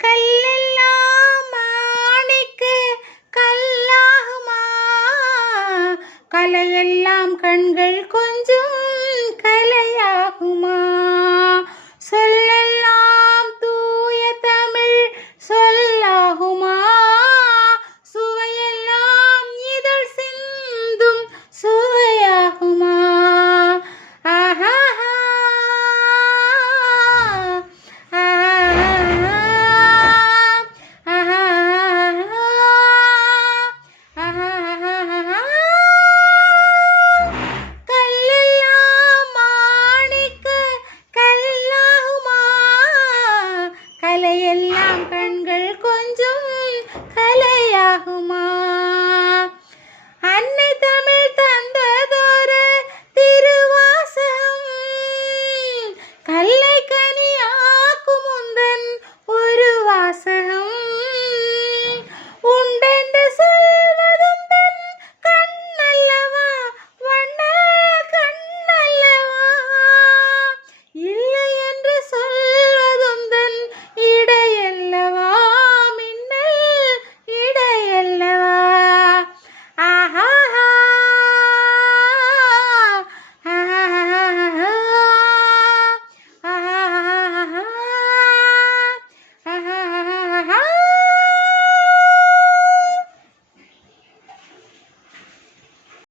கல்லெல்லாம் மாணிக்க கல்லாகுமா? கலையெல்லாம் கண்கள் கொஞ்சம் கலையாகுமா? சொல்லெல்லாம் தூய தமிழ் சொல்லாகுமா? சுவையெல்லாம் இதழ் சிந்தும் சுவையாகுமா? ஆஹா கல்லெல்லாம் மாணிக்க கல்லாகுமா? கலையெல்லாம் கண்கள் கொஞ்சம் கலையாகுமா?